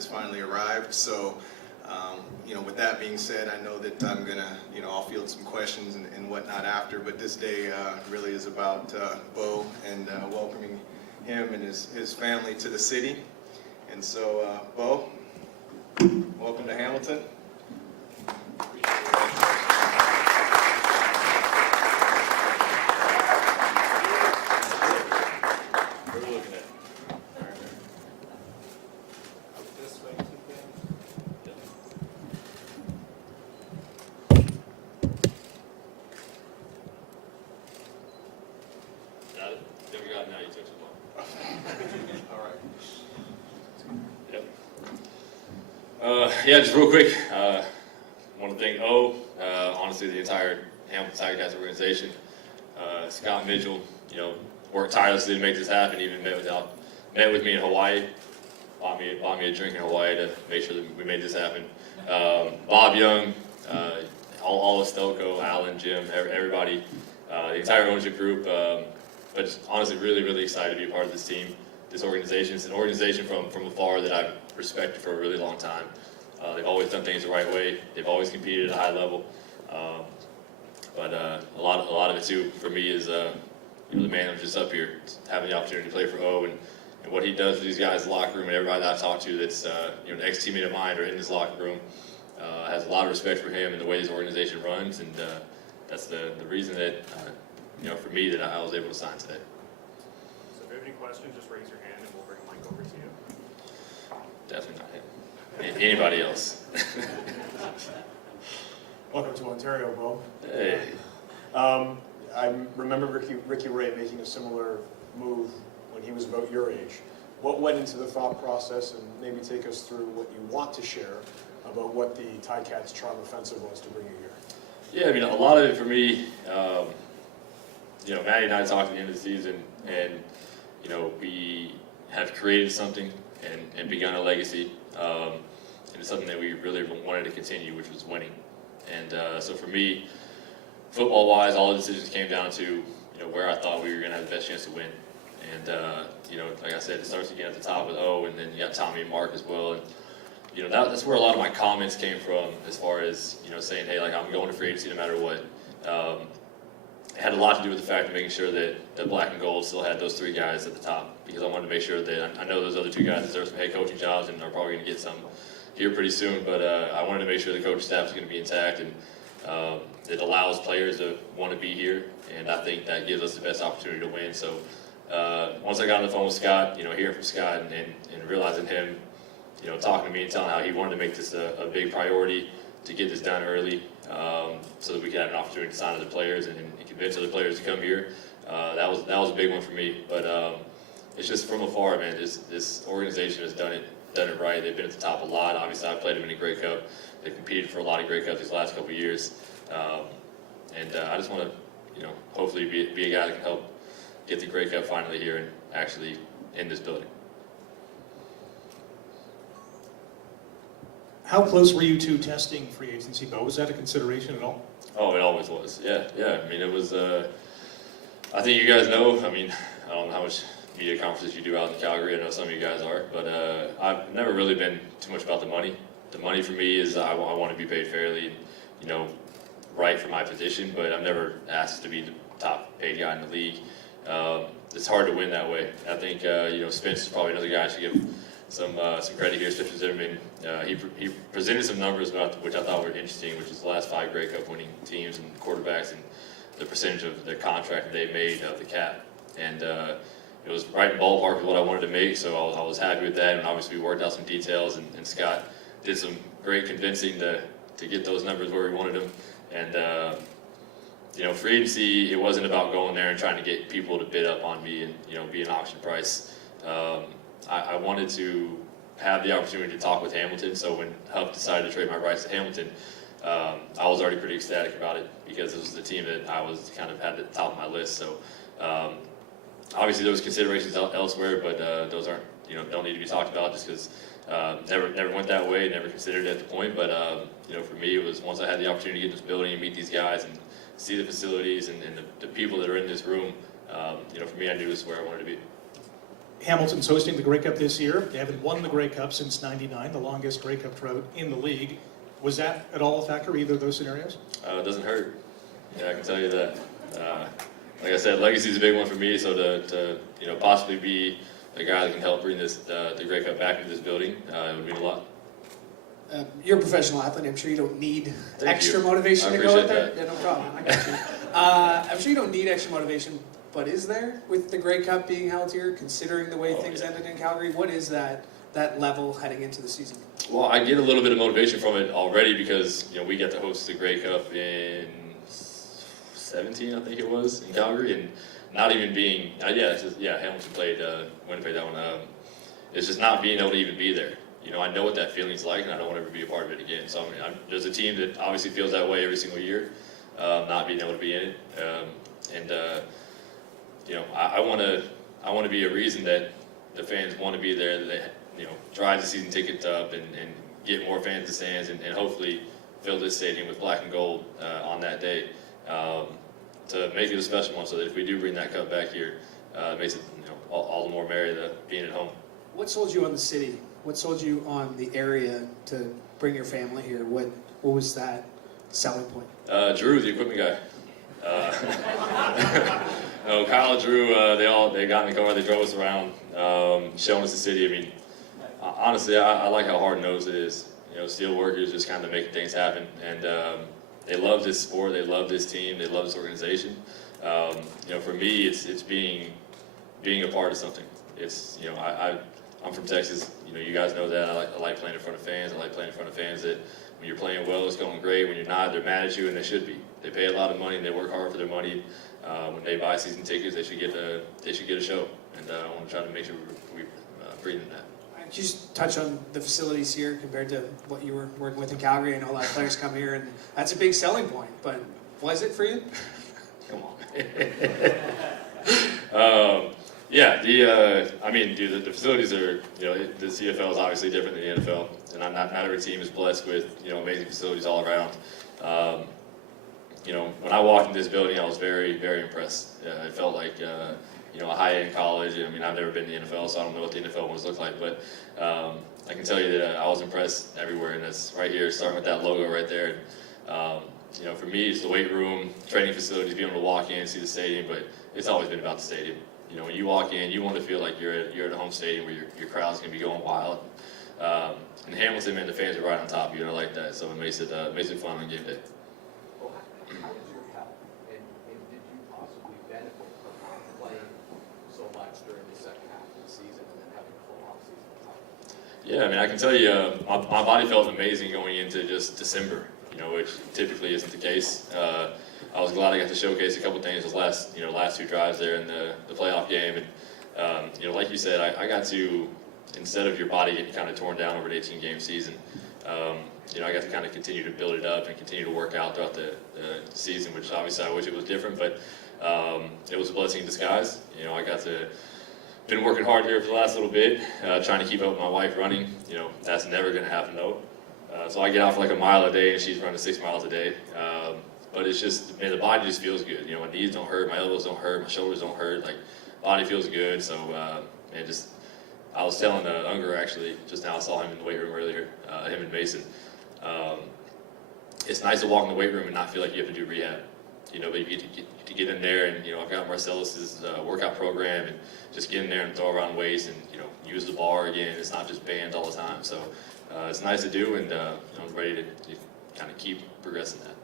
has finally arrived. So, with that being said, I know that I'm gonna, I'll field some questions and whatnot after. But this day really is about Bo and welcoming him and his family to the city. And so, Bo, welcome to Hamilton. Yeah, just real quick, I want to thank honestly the entire Hamilton TigerCats organization. Scott Mitchell, worked tirelessly to make this happen. Even met with me in Hawaii, bought me a drink in Hawaii to make sure that we made this happen. Bob Young, all of Stelco, Alan, Jim, everybody, the entire ownership group. But just honestly, really, really excited to be a part of this team, this organization. It's an organization from afar that I've respected for a really long time. They've always done things the right way. They've always competed at a high level. But a lot of it too for me is the man who's just up here, having the opportunity to play for O and what he does with these guys in the locker room and everybody that I've talked to that's an ex-teammate of mine or in his locker room has a lot of respect for him and the way his organization runs, and that's the reason that for me that I was able to sign today. So if you have any questions, just raise your hand and we'll bring a mic over to you. Definitely not him. Anybody else? Welcome to Ontario, Bo. Hey. I remember Ricky Ray making a similar move when he was about your age. What went into the thought process, and maybe take us through what you want to share about what the TigerCats' charm offensive was to bring you here? Yeah, I mean, a lot of it for me, Maddie and I talked at the end of the season, and we have created something and begun a legacy. And it's something that we really wanted to continue, which was winning. And so for me, football-wise, all the decisions came down to where I thought we were going to have the best chance to win. And like I said, it starts again at the top with O, and then you got Tommy and Mark as well. And that's where a lot of my comments came from, as far as saying, hey, like I'm going to free agency no matter what. It had a lot to do with the fact of making sure that the black and gold still had those three guys at the top, because I wanted to make sure that I know those other two guys deserve some head coaching jobs and are probably going to get some here pretty soon, but I wanted to make sure the coaching staff is going to be intact, and it allows players to want to be here, and I think that gives us the best opportunity to win. So once I got on the phone with Scott, hearing from Scott and realizing him, talking to me and telling how he wanted to make this a big priority to get this done early, so that we could have an opportunity to sign other players and convince other players to come here. That was a big one for me. But it's just from afar, man. This organization has done it right. They've been at the top a lot. Obviously, I've played them in a Grey Cup. They've competed for a lot of Grey Cups these last couple of years. And I just want to, hopefully be a guy that can help get the Grey Cup finally here and actually in this building. How close were you to testing free agency, Bo? Was that a consideration at all? Oh, it always was. Yeah. I mean, it was. I think you guys know. I mean, I don't know how much media conferences you do out in Calgary. I know some of you guys are, but I've never really been too much about the money. The money for me is I want to be paid fairly, right for my position. But I've never asked to be the top paid guy in the league. It's hard to win that way. I think Spence is probably another guy I should give some credit here, especially Zimmerman. He presented some numbers which I thought were interesting, which is the last 5 Grey Cup winning teams and quarterbacks and the percentage of the contract that they made of the cap. And it was right in ballpark with what I wanted to make, so I was happy with that. And obviously we worked out some details, and Scott did some great convincing to get those numbers where we wanted them. And free agency, it wasn't about going there and trying to get people to bid up on me and be an auction price. I wanted to have the opportunity to talk with Hamilton, so when Huff decided to trade my rights to Hamilton, I was already pretty ecstatic about it, because it was the team that I was kind of had at the top of my list. So obviously there was considerations elsewhere, but those aren't don't need to be talked about, just because never went that way, never considered it at the point. But for me, it was once I had the opportunity to get in this building and meet these guys and see the facilities and the people that are in this room, for me, I knew this is where I wanted to be. Hamilton's hosting the Grey Cup this year. They haven't won the Grey Cup since '99, the longest Grey Cup drought in the league. Was that at all a factor, either of those scenarios? It doesn't hurt. Yeah, I can tell you that. Like I said, legacy is a big one for me. So to possibly be a guy that can help bring the Grey Cup back into this building, it would mean a lot. You're a professional athlete. I'm sure you don't need Thank extra you. motivation I to go out appreciate there. Yeah, no problem. I got you. I'm sure you don't need extra motivation, but is there with the Grey Cup being held here, considering the way things ended in Calgary? What is that level heading into the season? Well, I get a little bit of motivation from it already because we got to host the Grey Cup in 17, I think it was, in Calgary, and not even being Hamilton played Winnipeg that one. It's just not being able to even be there. I know what that feeling's like, and I don't want to ever be a part of it again. So there's a team that obviously feels that way every single year, not being able to be in it, I want to be a reason that the fans want to be there, that they drive the season tickets up and get more fans in the stands and hopefully fill this stadium with black and gold on that day to make it a special one. So that if we do bring that cup back here, it makes it all the more merry being at home. What sold you on the city? What sold you on the area to bring your family here? What was that selling point? Drew, the equipment guy. Kyle and Drew, they got in the car, they drove us around, showing us the city. I mean, honestly, I like how hard-nosed it is. Steel workers just kind of making things happen, and they love this sport, they love this team, they love this organization. For me, it's being a part of something. It's I'm from Texas. You guys know that. I like playing in front of fans. I like playing in front of fans that when you're playing well, it's going great. When you're not, they're mad at you, and they should be. They pay a lot of money, and they work hard for their money. When they buy season tickets, they should get a show, and I want to try to make sure we breathe in that. Could you just touch on the facilities here compared to what you were working with in Calgary? I know a lot of players come here, and that's a big selling point. But was it for you? Come on. The facilities are, the CFL is obviously different than the NFL, and not every team is blessed with, amazing facilities all around. When I walked into this building, I was very, very impressed. It felt like, a high-end college. I mean, I've never been in the NFL, so I don't know what the NFL ones look like, but I can tell you that I was impressed everywhere, and that's right here, starting with that logo right there. For me, it's the weight room, training facilities, being able to walk in, see the stadium, but it's always been about the stadium. When you walk in, you want to feel like you're at a home stadium where your crowd's going to be going wild. In Hamilton, man, the fans are right on top of you, and I like that, so it makes it fun on game day. Well, how did your health, and did you possibly benefit from playing so much during the second half of the season and then having a full off season? Yeah, I can tell you, my body felt amazing going into just December, which typically isn't the case. I was glad I got to showcase a couple things those last two drives there in the playoff game, and like you said, I got to, instead of your body getting kind of torn down over an 18-game season, I got to kind of continue to build it up and continue to work out throughout the season, which obviously I wish it was different, but it was a blessing in disguise. I got to been working hard here for the last little bit, trying to keep up with my wife running. That's never going to happen though. So I get out for like a mile a day, and she's running 6 miles a day. But it's just, the body just feels good. My knees don't hurt, my elbows don't hurt, my shoulders don't hurt. Like, body feels good. So, I was telling Unger actually just now. I saw him in the weight room earlier. Him and Mason. It's nice to walk in the weight room and not feel like you have to do rehab. But you get to get in there, and I've got Marcellus's workout program, and just get in there and throw around weights, and use the bar again. It's not just bands all the time. So it's nice to do, and I'm ready to kind of keep progressing that.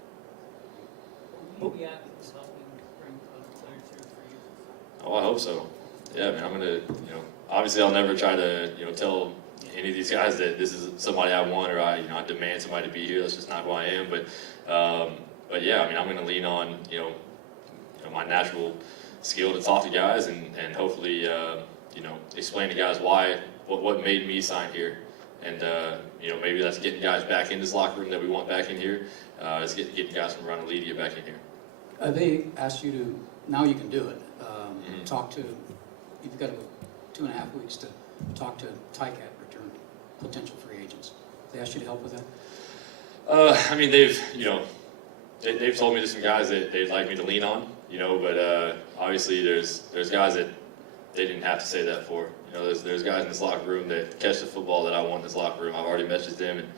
Will the athletes helping bring other players here for you? Oh, I hope so. Yeah, I'm gonna, obviously I'll never try to, tell any of these guys that this is somebody I want, or I demand somebody to be here. That's just not who I am. But yeah, I'm gonna lean on, my natural skill to talk to guys, and hopefully, explain to guys what made me sign here, and maybe that's getting guys back in this locker room that we want back in here. It's getting guys from around the league to get back in here. They asked you to, now you can do it, talk to, you've got 2.5 weeks to talk to TigerCats return potential free agents. They asked you to help with that? They've told me there's some guys that they'd like me to lean on, but obviously there's guys that they didn't have to say that for. You know, there's guys in this locker room that catch the football that I want in this locker room. I've already messaged them, and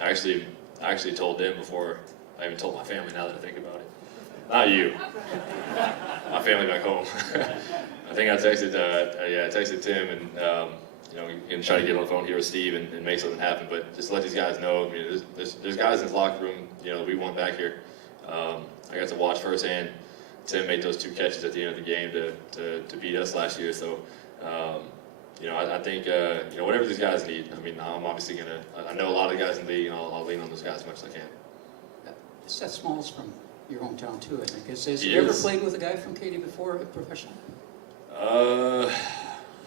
I actually told them before I even told my family. Now that I think about it, not you, my family back home. I think I texted, I texted Tim, and you know, you can try to get on the phone here with Steve and make something happen. But just let these guys know. I mean, there's guys in this locker room, you know, that we want back here. I got to watch firsthand. Tim made those 2 catches at the end of the game to beat us last year. So, you know, I think, you know, whatever these guys need. I mean, I'm obviously going to, I know a lot of the guys in the league, and I'll lean on those guys as much as I can. Seth Small's from your hometown too, I think. Has He you ever is. played with a guy from Katy before, professional?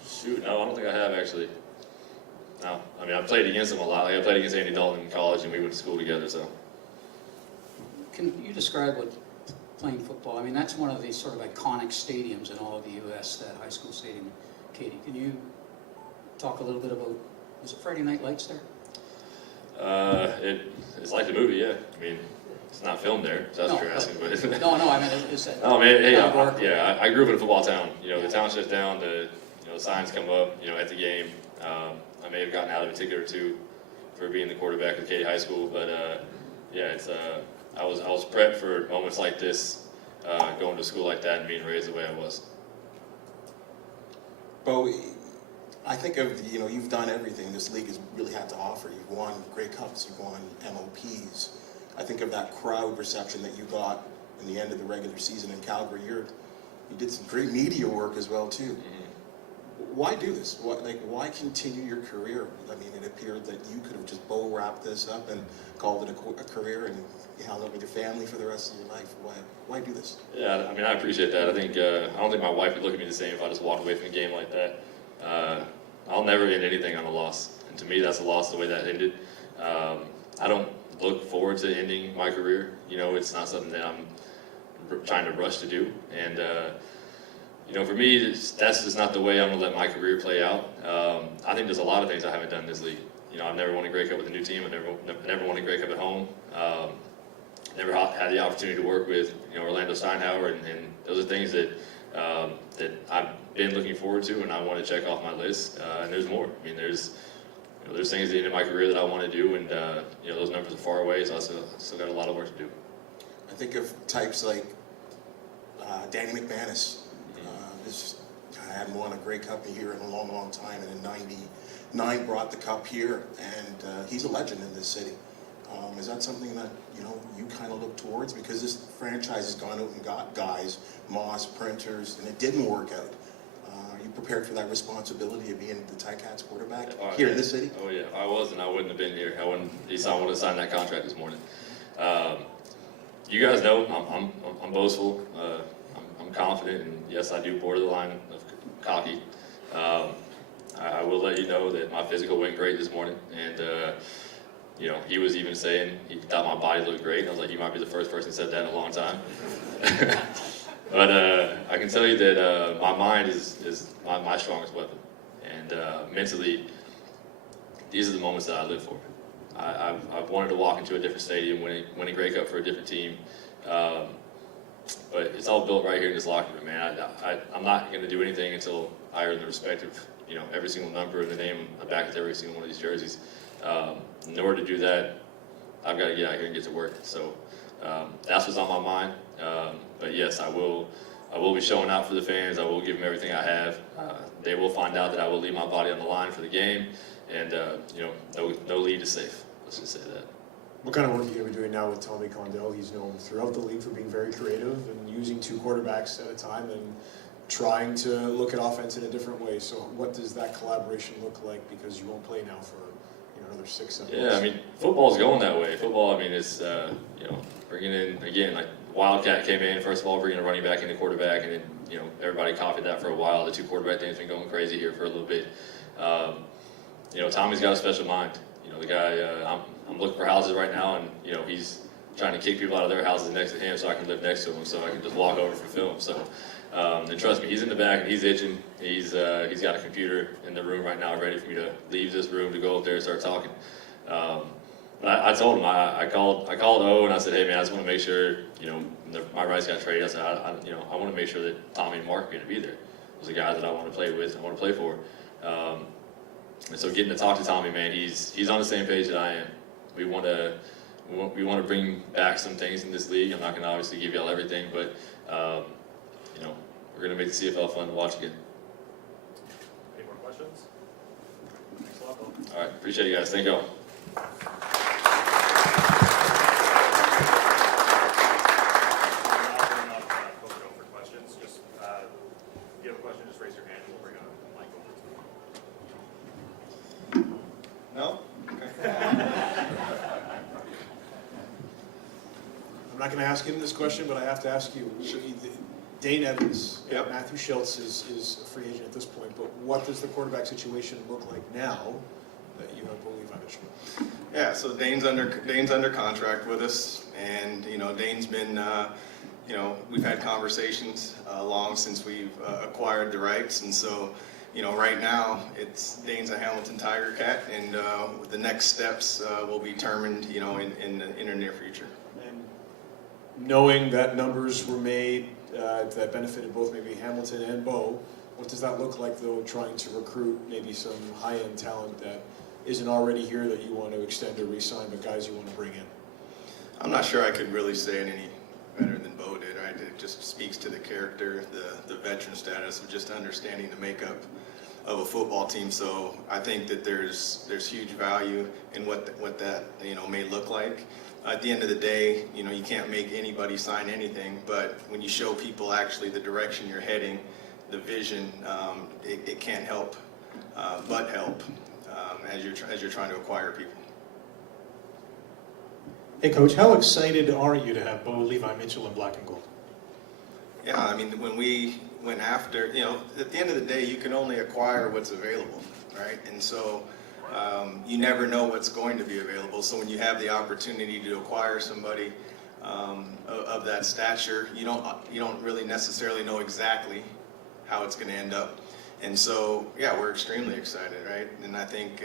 Shoot, no, I don't think I have actually. No, I mean, I played against him a lot. Like, I played against Andy Dalton in college, and we went to school together, so. Can you describe what playing football, I mean, that's one of these sort of iconic stadiums in all of the U.S., that high school stadium, Katy. Can you talk a little bit about, was it Friday Night Lights there? It's like the movie, yeah. I mean, it's not filmed there, so that's what you're asking. But No, I mean, is that? oh man, hey, Allegorical? yeah, I grew up in a football town. You know, the town shuts down, the signs come up, you know, at the game. I may have gotten out of a ticket or 2 for being the quarterback of Katy High School, but yeah, it's I was prepped for moments like this, going to school like that and being raised the way I was. Bo, I think of, you know, you've done everything this league has really had to offer. You've won Grey Cups, you've won MOPs. I think of that crowd reception that you got in the end of the regular season in Calgary. You did some great media work as well, too. Mm-hmm. Why do this? Why continue your career? I mean, it appeared that you could have just wrapped this up and called it a career and you hung out with your family for the rest of your life. Why do this? Yeah, I mean, I appreciate that. I think I don't think my wife would look at me the same if I just walked away from a game like that. I'll never end anything on a loss, and to me, that's a loss the way that ended. I don't look forward to ending my career. You know, it's not something that I'm trying to rush to do, and you know, for me, that's just not the way I'm going to let my career play out. I think there's a lot of things I haven't done in this league. You know, I've never won a Grey Cup with a new team. I've never won a Grey Cup at home. Never had the opportunity to work with, you know, Orlando Steinhauer, and those are things that that I've been looking forward to, and I want to check off my list. And there's more. I mean, there's things at the end of my career that I want to do, and you know, those numbers are far away, so I still got a lot of work to do. I think of types like Danny McManus. I hadn't won a Grey Cup here in a long, long time, and in '99 brought the cup here, and he's a legend in this city. Is that something that, you know, you kind of look towards? Because this franchise has gone out and got guys, Moss, Printers, and it didn't work out. Are you prepared for that responsibility of being the TigerCats quarterback here in this city? Oh yeah, I was, and I wouldn't have been here. I wouldn't have signed that contract this morning. You guys know I'm boastful. I'm confident, and yes, I do border the line of cocky. I will let you know that my physical went great this morning, and you know, he was even saying he thought my body looked great. And I was like, you might be the first person who said that in a long time. But I can tell you that my mind is my strongest weapon, and mentally, these are the moments that I live for. I've wanted to walk into a different stadium, win a Grey Cup for a different team. But it's all built right here in this locker room, man. I'm not going to do anything until I earn the respect of, you know, every single number and the name on the back of every single one of these jerseys. In order to do that, I've got to get out here and get to work. So that's what's on my mind. But yes, I will be showing out for the fans. I will give them everything I have. They will find out that I will leave my body on the line for the game, and you know, no lead is safe. Let's just say that. What kind of work are you going to be doing now with Tommy Condell? He's known throughout the league for being very creative and using 2 quarterbacks at a time and trying to look at offense in a different way. So what does that collaboration look like? Because you won't play now for, you know, another 6-7 months. Yeah, I mean, football's going that way. Football, I mean, it's you know, bringing in again, like Wildcat came in. First of all, bringing a running back into quarterback, and then, you know, everybody copied that for a while. The 2 quarterback thing's been going crazy here for a little bit. You know, Tommy's got a special mind. You know, the guy. I'm looking for houses right now, and you know, he's trying to kick people out of their houses next to him so I can live next to him, so I can just walk over for film. So, and trust me, he's in the back and he's itching. He's got a computer in the room right now, ready for me to leave this room to go up there and start talking. But I told him, I called O and I said, hey man, I just want to make sure, you know, my rights got traded. I said, you know, I want to make sure that Tommy and Mark are going to be there. Those are guys that I want to play with, I want to play for. And so getting to talk to Tommy, man, he's on the same page that I am. We want to bring back some things in this league. I'm not going to obviously give y'all everything, but you know, we're going to make the CFL fun to watch again. Any more questions? Thanks a lot, Bo. All right, appreciate you guys. Thank y'all. For questions, just if you have a question, just raise your hand and we'll bring a mic over to you. No? I'm not going to ask him this question, but I have to ask you. Dane Evans, Yep. Matthew Schultz is a free agent at this point, but what does the quarterback situation look like now that you have Bo Levi Mitchell? Yeah, so Dane's under contract with us, and you know Dane's been, you know, we've had conversations long since we've acquired the rights, and so you know right now it's Dane's a Hamilton TigerCat, and the next steps will be determined, you know, in the near future. And knowing that numbers were made that benefited both maybe Hamilton and Bo, what does that look like though, trying to recruit maybe some high-end talent that isn't already here that you want to extend or re-sign, but guys you want to bring in? I'm not sure I could really say it any better than Bo did, right? It just speaks to the character, the veteran status of just understanding the makeup of a football team. So I think that there's huge value in what that you know may look like. At the end of the day, you know, you can't make anybody sign anything, but when you show people actually the direction you're heading, the vision, it can't help but help as you're trying to acquire people. Hey, Coach, how excited are you to have Bo Levi Mitchell in black and gold? Yeah, I mean, when we went after, you know, at the end of the day, you can only acquire what's available, right? And so you never know what's going to be available. So when you have the opportunity to acquire somebody of that stature, you don't really necessarily know exactly how it's going to end up. And so, yeah, we're extremely excited, right? And I think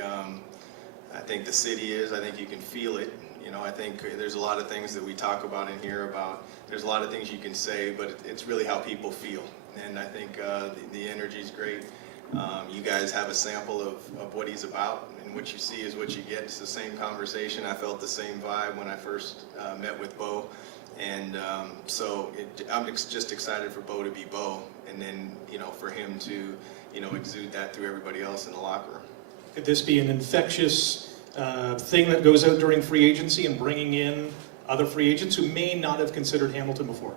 the city is. I think you can feel it. You know, I think there's a lot of things that we talk about in here about. There's a lot of things you can say, but it's really how people feel. And I think the energy is great. You guys have a sample of what he's about, and what you see is what you get. It's the same conversation. I felt the same vibe when I first met with Bo. And so I'm just excited for Bo to be Bo, and then, you know, for him to, you know, exude that through everybody else in the locker room. Could this be an infectious thing that goes out during free agency and bringing in other free agents who may not have considered Hamilton before?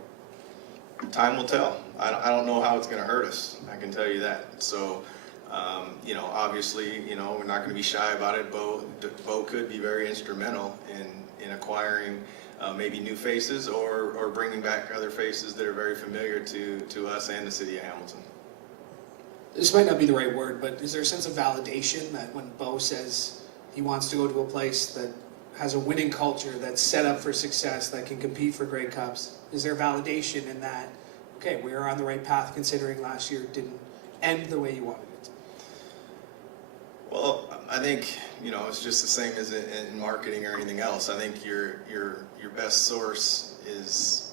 Time will tell. I don't know how it's going to hurt us. I can tell you that. So, you know, obviously, you know, we're not going to be shy about it. Bo could be very instrumental in acquiring maybe new faces or bringing back other faces that are very familiar to us and the city of Hamilton. This might not be the right word, but is there a sense of validation that when Bo says he wants to go to a place that has a winning culture, that's set up for success, that can compete for Grey Cups, is there validation in that, okay, we are on the right path considering last year didn't end the way you wanted it to? Well, I think, you know, it's just the same as in marketing or anything else. I think your best source is,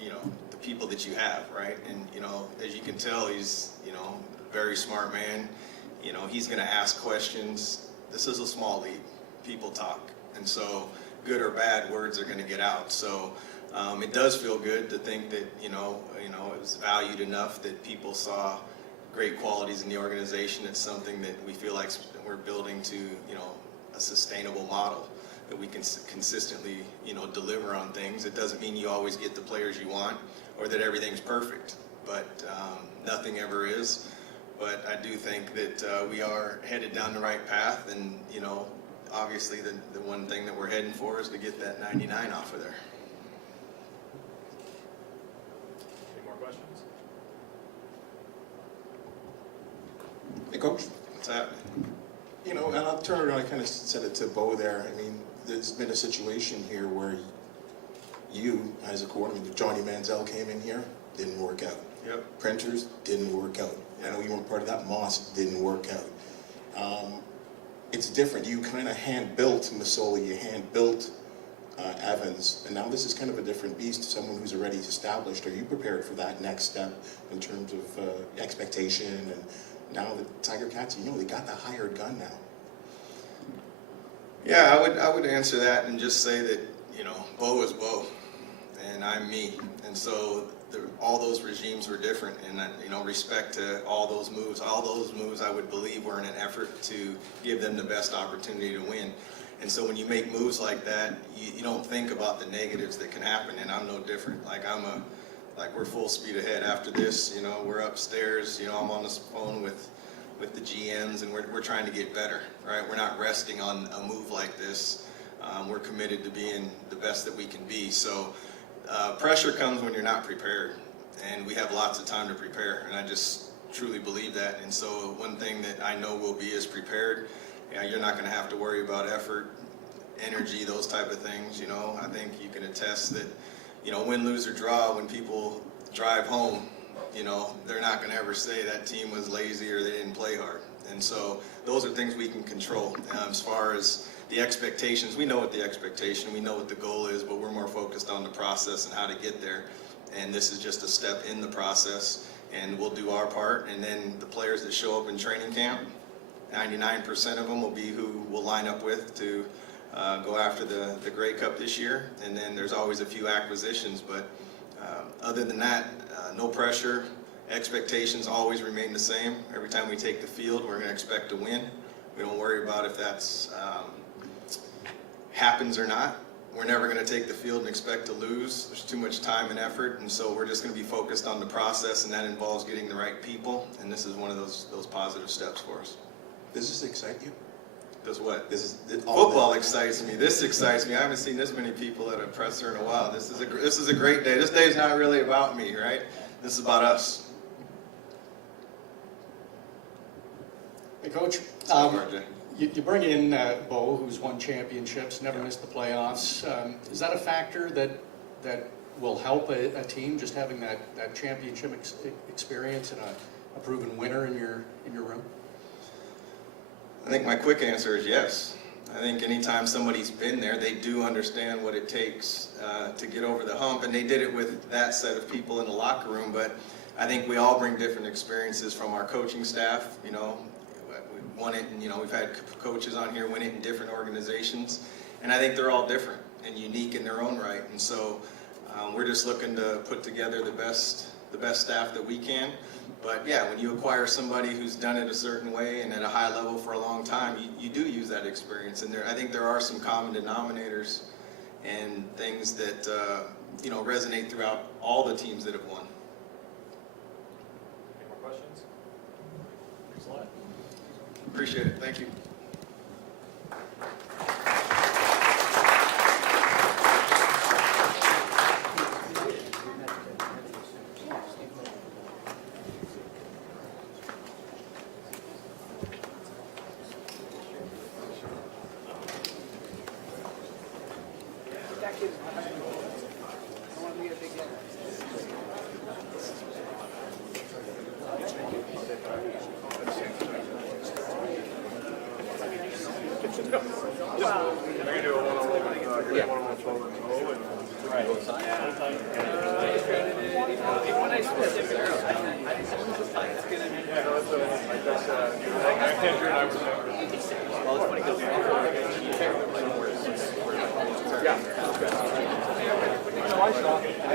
you know, the people that you have, right? And, you know, as you can tell, he's, you know, a very smart man. You know, he's going to ask questions. This is a small league. People talk. And so good or bad, words are going to get out. So it does feel good to think that, you know, it was valued enough that people saw great qualities in the organization. It's something that we feel like we're building to, you know, a sustainable model that we can consistently, you know, deliver on things. It doesn't mean you always get the players you want or that everything's perfect, but nothing ever is. But I do think that we are headed down the right path, and, you know, obviously the one thing that we're heading for is to get that 99 off of there. Any more questions? Hey, Coach. What's happening? You know, and I'll turn around, I kind of said it to Bo there. I mean, there's been a situation here where you, as a coordinator, Johnny Manziel came in here, didn't work out. Yep. Printers didn't work out. I know you weren't part of that. Moss didn't work out. It's different. You kind of hand-built Masoli, you hand-built Evans, and now this is kind of a different beast, someone who's already established. Are you prepared for that next step in terms of expectation? And now the TigerCats, they got the hired gun now. Yeah, I would answer that and just say that, Bo is Bo, and I'm me. And so all those regimes were different, and respect to all those moves I would believe were in an effort to give them the best opportunity to win. And so when you make moves like that, you don't think about the negatives that can happen, and I'm no different. Like we're full speed ahead after this, we're upstairs, I'm on the phone with the GMs, and we're trying to get better, right? We're not resting on a move like this. We're committed to being the best that we can be. So pressure comes when you're not prepared, and we have lots of time to prepare, and I just truly believe that. And so one thing that I know we'll be is prepared. You're not going to have to worry about effort, energy, those type of things. I think you can attest that, win, lose, or draw, when people drive home, they're not going to ever say that team was lazy or they didn't play hard. And so those are things we can control. As far as the expectations, we know what the expectation, we know what the goal is, but we're more focused on the process and how to get there. And this is just a step in the process, and we'll do our part. And then the players that show up in training camp, 99% of them will be who we'll line up with to go after the Grey Cup this year. And then there's always a few acquisitions, but other than that, no pressure. Expectations always remain the same. Every time we take the field, we're going to expect to win. We don't worry about if that's happens or not. We're never going to take the field and expect to lose. There's too much time and effort, and so we're just going to be focused on the process, and that involves getting the right people. And this is one of those positive steps for us. Does this excite you? Does what? All Football excites me. This excites me. I haven't seen this many people at a presser in a while. This is a great day. This day is not really about me, right? This is about us. Hey, Coach, RJ. you bring in Bo, who's won championships, never missed the playoffs. Is that a factor that will help a team, just having that championship experience and a proven winner in your room? I think my quick answer is yes. I think anytime somebody's been there, they do understand what it takes to get over the hump, and they did it with that set of people in the locker room. But I think we all bring different experiences from our coaching staff. We won it, and we've had coaches on here win it in different organizations, and I think they're all different and unique in their own right. And so we're just looking to put together the best staff that we can. But yeah, when you acquire somebody who's done it a certain way and at a high level for a long time, you do use that experience. And I think there are some common denominators and things that resonate throughout all the teams that have won. Any more questions? Thanks a lot. Appreciate it. Thank you.